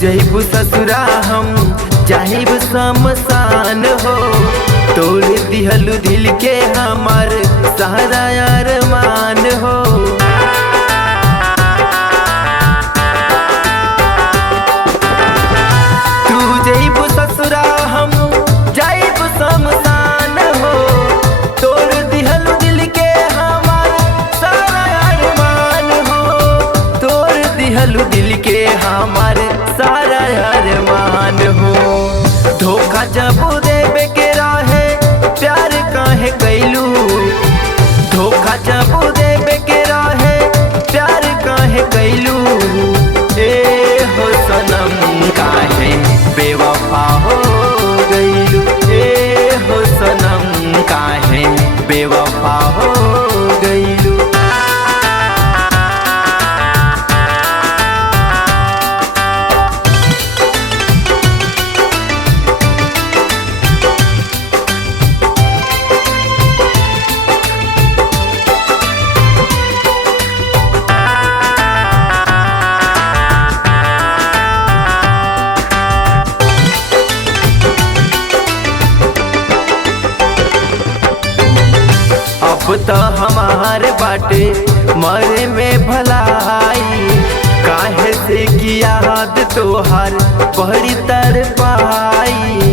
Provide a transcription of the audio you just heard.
जइबू ससुरा हम जाइब शमशान हो। तोड़ दिहलू दिल के हमार सारा अरमान हो। तू जइबू ससुरा हम जाइब शमशान हो। तोड़ दिहलू दिल के हमार सारा अरमान हो। तोड़ दिहलू दिल के हमार सारा अरमान हो। धोखा जब देवे के रहे प्यार काहे कैलू। धोखा जब देवे के रहे प्यार काहे कैलू। ए हो सनम काहे बेवफा हो गइलू। ए हो सनम काहे बेवफा हो गइलू। अब तो हमार बाटे मरे में भलाई। काहे से की याद तोहार बड़ी तर पाई।